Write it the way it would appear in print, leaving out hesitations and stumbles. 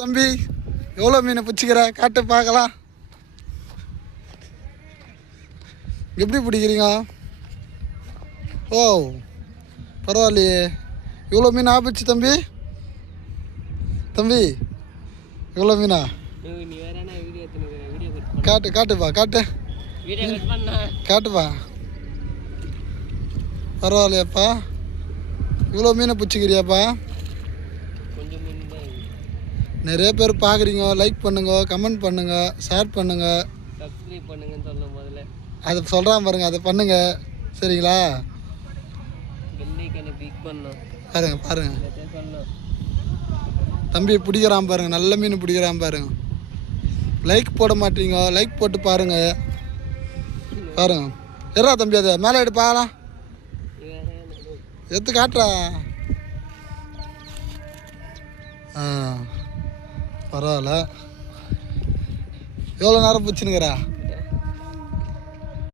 தம்பி எவ்வளோ மீனை பிடிச்சிக்கிற காட்டு பார்க்கலாம். எப்படி பிடிக்கிறீங்க? ஓ பரவாயில்லையே, இவ்வளோ மீன் ஆப்பிச்சு தம்பி. தம்பி இவ்வளோ மீனா? காட்டு காட்டுப்பா, காட்டு காட்டுப்பா. பரவாயில்லையாப்பா, இவ்வளோ மீனை பிடிச்சிக்கிறியாப்பா? நிறைய பேர் பார்க்குறீங்க. லைக் பண்ணுங்க, கமெண்ட் பண்ணுங்க, ஷேர் பண்ணுங்க, சப்ஸ்கிரைப் பண்ணுங்கன்னு சொல்லணும். முதல்ல அதை சொல்கிறான் பாருங்க, அதை பண்ணுங்க சரிங்களா? பெல்லைக்கனை கிளிக் பண்ணணும். பாருங்க பாருங்க, சொல்லணும். தம்பி பிடிக்கிறான் பாருங்க, நல்ல மீன் பிடிக்கிறான் பாருங்க. லைக் போட மாட்டீங்க, லைக் போட்டு பாருங்க. பாருங்க எறா தம்பி, அதை மேலே எடுத்து பார்க்கலாம். எடுத்து காட்டுறா. பரவாயில்ல. எவ்வளோ நேரம் பிடிச்சினுக்கிறா?